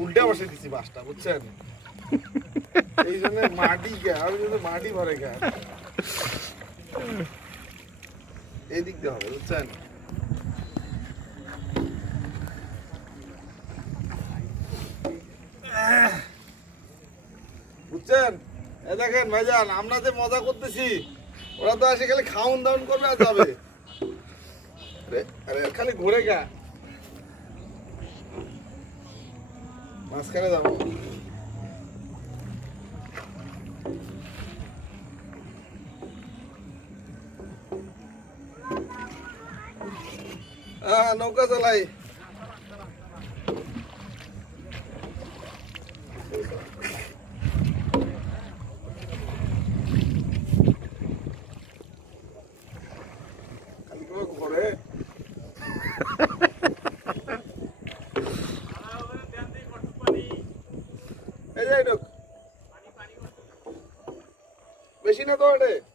উল্টে বসে দিছি বাসটা, বুঝছেন? এই জন্য মাটি গে, আমি কিন্তু মাটি ভরে গে এই দিক দিয়ে হবে, বুঝছেন? বুঝছেন? এই দেখেন ভাইজান, আমরা যে মজা করতেছি, ওরা তো আসে খালি খাউন দাউন করবে আর যাবে। আরে খালি ঘুরে গা, মাঝখানে যাবো। নৌকা চালাই। ঘরে এই যাই বেশি না তো এটা।